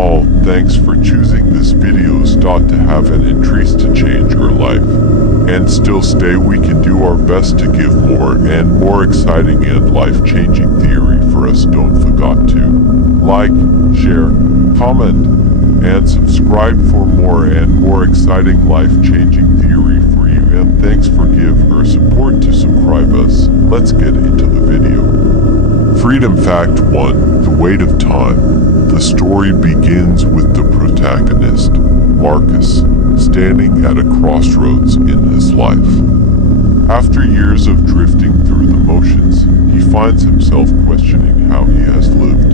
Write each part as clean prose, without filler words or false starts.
small thanks for choosing this video start to have an interest to change your life. And still stay, we can do our best to give more and more exciting and life-changing theory for us. Don't forget to like, share, comment, and subscribe for more and more exciting life-changing theory for you. And thanks for give or support to subscribe us. Let's get into the video. Freedom Fact 1. The Weight of Time. The story begins with the protagonist, Marcus, standing at a crossroads in his life. After years of drifting through the motions, he finds himself questioning how he has lived.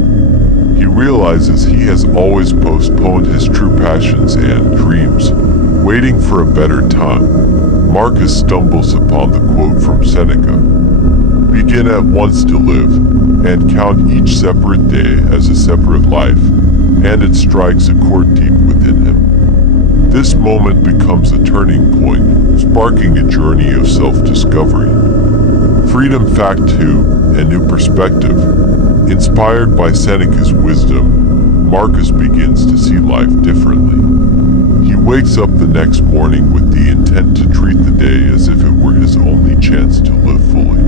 He realizes he has always postponed his true passions and dreams, waiting for a better time. Marcus stumbles upon the quote from Seneca: "Begin at once to live, and count each separate day as a separate life," and it strikes a chord deep within him. This moment becomes a turning point, sparking a journey of self-discovery. Freedom Fact 2. A New Perspective. Inspired by Seneca's wisdom, Marcus begins to see life differently. He wakes up the next morning with the intent to treat the day as if it were his only chance to live fully.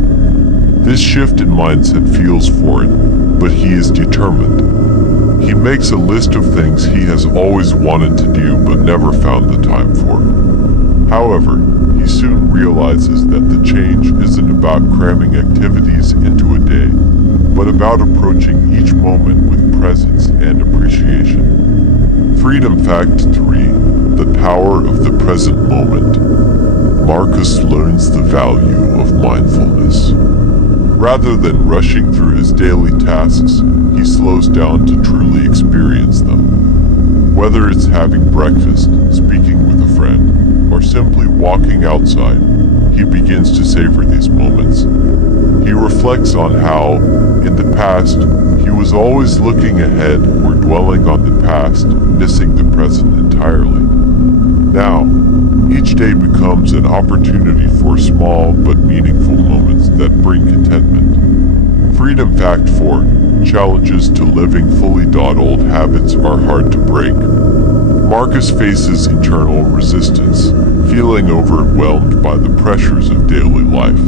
This shift in mindset feels foreign, but he is determined. He makes a list of things he has always wanted to do but never found the time for. However, he soon realizes that the change isn't about cramming activities into a day, but about approaching each moment with presence and appreciation. Freedom Fact 3. The Power of the Present Moment. Marcus learns the value of mindfulness. Rather than rushing through his daily tasks, he slows down to truly experience them. Whether it's having breakfast, speaking with a friend, or simply walking outside, he begins to savor these moments. He reflects on how, in the past, he was always looking ahead or dwelling on the past, missing the present entirely. Now, each day becomes an opportunity for small but meaningful moments that bring contentment. Freedom Fact 4. Challenges to living fully. Old habits are hard to break. Marcus faces internal resistance, feeling overwhelmed by the pressures of daily life,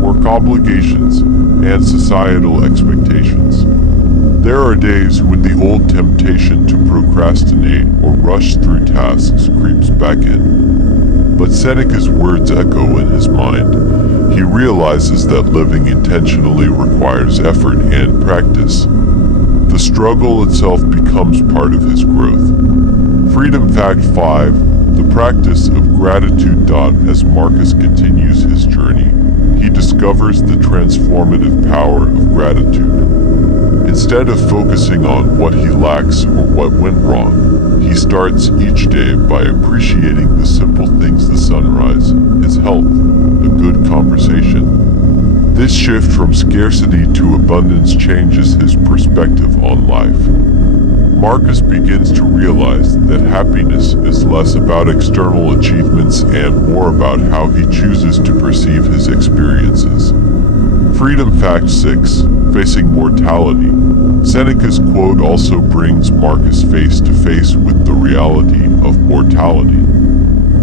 work obligations, and societal expectations. There are days when the old temptation to procrastinate or rush through tasks creeps back in. But Seneca's words echo in his mind. He realizes that living intentionally requires effort and practice. The struggle itself becomes part of his growth. Freedom Fact 5. The practice of gratitude. As Marcus continues his journey, he discovers the transformative power of gratitude. Instead of focusing on what he lacks or what went wrong, he starts each day by appreciating the simple things: the sunrise, his health, a good conversation. This shift from scarcity to abundance changes his perspective on life. Marcus begins to realize that happiness is less about external achievements and more about how he chooses to perceive his experiences. Freedom Fact 6. Facing mortality. Seneca's quote also brings Marcus face to face with the reality of mortality.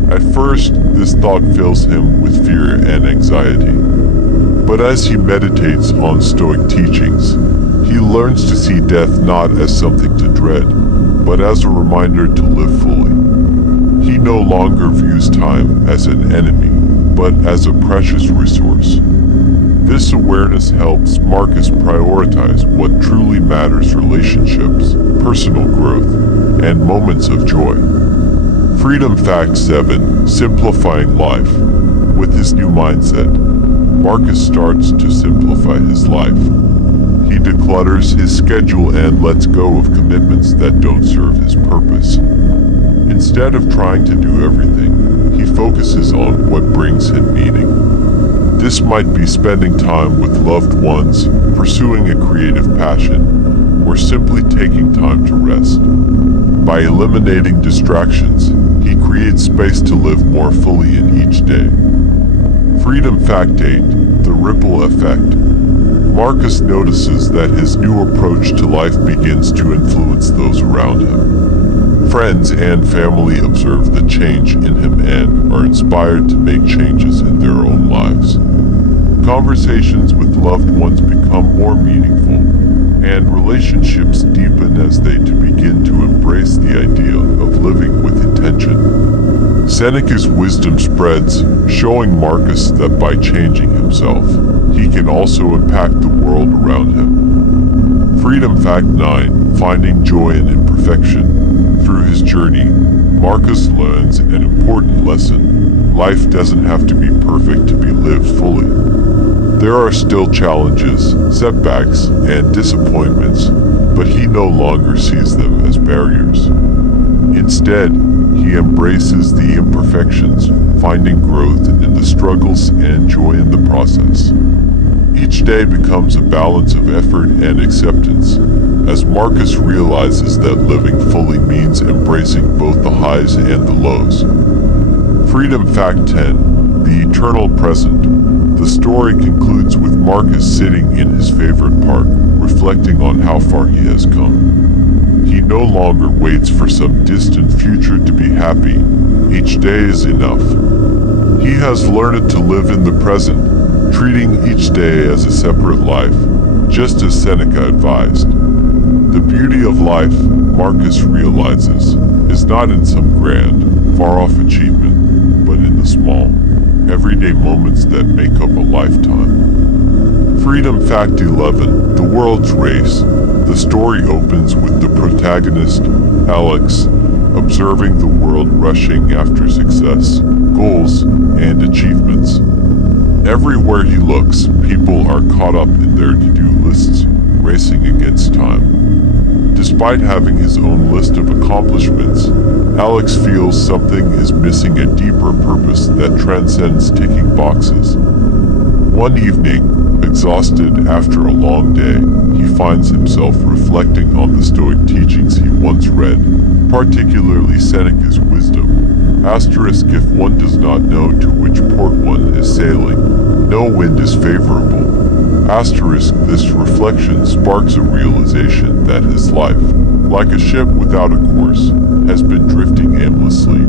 At first, this thought fills him with fear and anxiety. But as he meditates on Stoic teachings, he learns to see death not as something to dread, but as a reminder to live fully. He no longer views time as an enemy, but as a precious resource. This awareness helps Marcus prioritize what truly matters: relationships, personal growth, and moments of joy. Freedom Fact 7. Simplifying life. With his new mindset, Marcus starts to simplify his life. He declutters his schedule and lets go of commitments that don't serve his purpose. Instead of trying to do everything, he focuses on what brings him meaning. This might be spending time with loved ones, pursuing a creative passion, or simply taking time to rest. By eliminating distractions, he creates space to live more fully in each day. Freedom Fact 8. The Ripple Effect. Marcus notices that his new approach to life begins to influence those around him. Friends and family observe the change in him and are inspired to make changes in their own lives. Conversations with loved ones become more meaningful, and relationships deepen as they begin to embrace the idea of living with intention. Seneca's wisdom spreads, showing Marcus that by changing himself, he can also impact the world around him. Freedom Fact 9: Finding Joy in Imperfection. Through his journey, Marcus learns an important lesson. Life doesn't have to be perfect to be lived fully. There are still challenges, setbacks, and disappointments, but he no longer sees them as barriers. Instead, he embraces the imperfections, finding growth in the struggles and joy in the process. Each day becomes a balance of effort and acceptance, as Marcus realizes that living fully means embracing both the highs and the lows. Freedom Fact 10: The Eternal Present. The story concludes with Marcus sitting in his favorite park, reflecting on how far he has come. He no longer waits for some distant future to be happy. Each day is enough. He has learned to live in the present, treating each day as a separate life, just as Seneca advised. The beauty of life, Marcus realizes, is not in some grand, far-off achievement, but in the small, everyday moments that make up a lifetime. Freedom Fact 11: The World's Race. The story opens with the protagonist, Alex, observing the world rushing after success, goals, and achievements. Everywhere he looks, people are caught up in their to-do lists, racing against time. Despite having his own list of accomplishments, Alex feels something is missing, a deeper purpose that transcends ticking boxes. One evening, exhausted after a long day, he finds himself reflecting on the Stoic teachings he once read, particularly Seneca's wisdom. Asterisk: if one does not know to which port one is sailing, no wind is favorable. Asterisk: this reflection sparks a realization that his life, like a ship without a course, has been drifting aimlessly,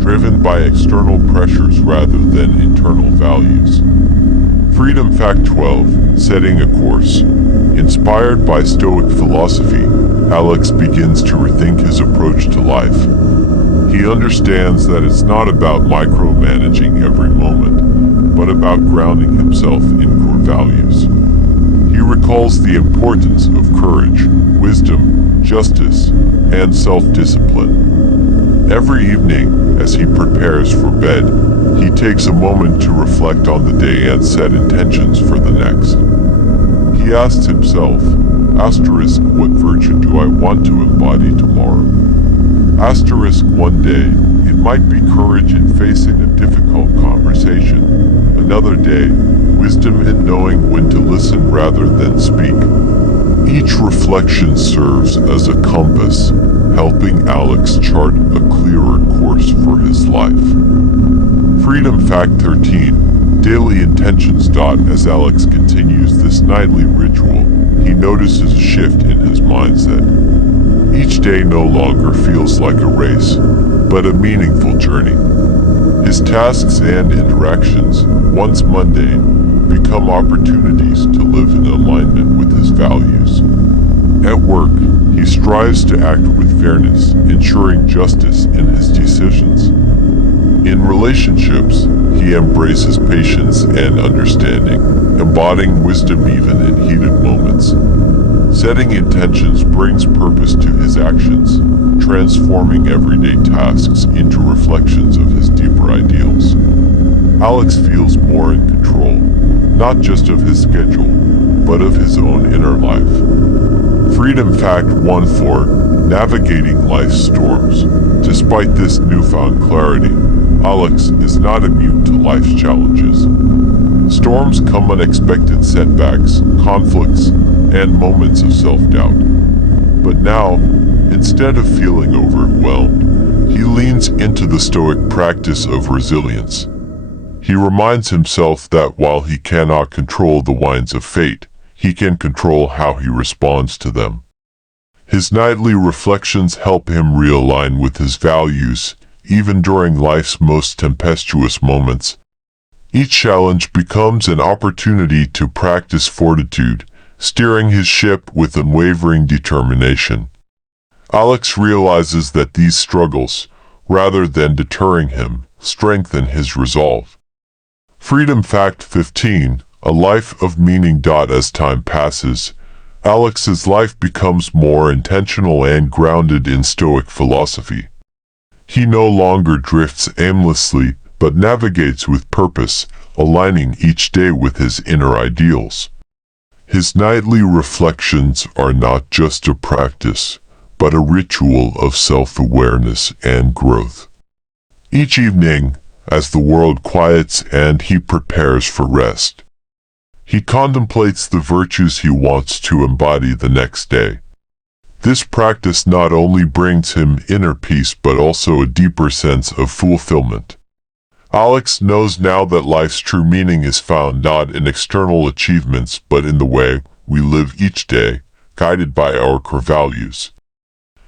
driven by external pressures rather than internal values. Freedom Fact 12: Setting a Course. Inspired by Stoic philosophy, Alex begins to rethink his approach to life. He understands that it's not about micromanaging every moment, but about grounding himself in core values. He recalls the importance of courage, wisdom, justice, and self-discipline. Every evening, as he prepares for bed, he takes a moment to reflect on the day and set intentions for the next. He asks himself, asterisk: what virtue do I want to embody tomorrow? Asterisk: one day, it might be courage in facing a difficult conversation. Another day, wisdom in knowing when to listen rather than speak. Each reflection serves as a compass, helping Alex chart a clearer course for his life. Freedom Fact 13: Daily Intentions. As Alex continues this nightly ritual, he notices a shift in his mindset. Each day no longer feels like a race, but a meaningful journey. His tasks and interactions, once mundane, become opportunities to live in alignment with his values. At work, he strives to act with fairness, ensuring justice in his decisions. In relationships, he embraces patience and understanding, embodying wisdom even in heated moments. Setting intentions brings purpose to his actions, transforming everyday tasks into reflections of his deeper ideals. Alex feels more in control, not just of his schedule, but of his own inner life. Freedom Fact 14: Navigating Life's Storms. Despite this newfound clarity, Alex is not immune to life's challenges. Storms come unexpected setbacks, conflicts, and moments of self-doubt. But now, instead of feeling overwhelmed, he leans into the Stoic practice of resilience. He reminds himself that while he cannot control the winds of fate, he can control how he responds to them. His nightly reflections help him realign with his values, even during life's most tempestuous moments. Each challenge becomes an opportunity to practice fortitude, steering his ship with unwavering determination. Alex realizes that these struggles, rather than deterring him, strengthen his resolve. Freedom Fact 15: A life of meaning. As time passes, Alex's life becomes more intentional and grounded in Stoic philosophy. He no longer drifts aimlessly, but navigates with purpose, aligning each day with his inner ideals. His nightly reflections are not just a practice, but a ritual of self-awareness and growth. Each evening, as the world quiets and he prepares for rest, he contemplates the virtues he wants to embody the next day. This practice not only brings him inner peace but also a deeper sense of fulfillment. Alex knows now that life's true meaning is found not in external achievements but in the way we live each day, guided by our core values.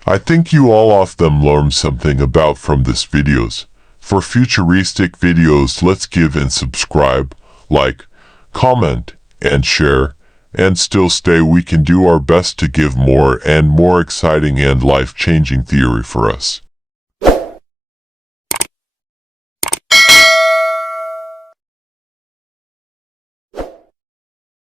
I think you all of them learned something about from this videos. For futuristic videos, let's give and subscribe, like, comment, and share, and still stay. We can do our best to give more and more exciting and life-changing theory for us.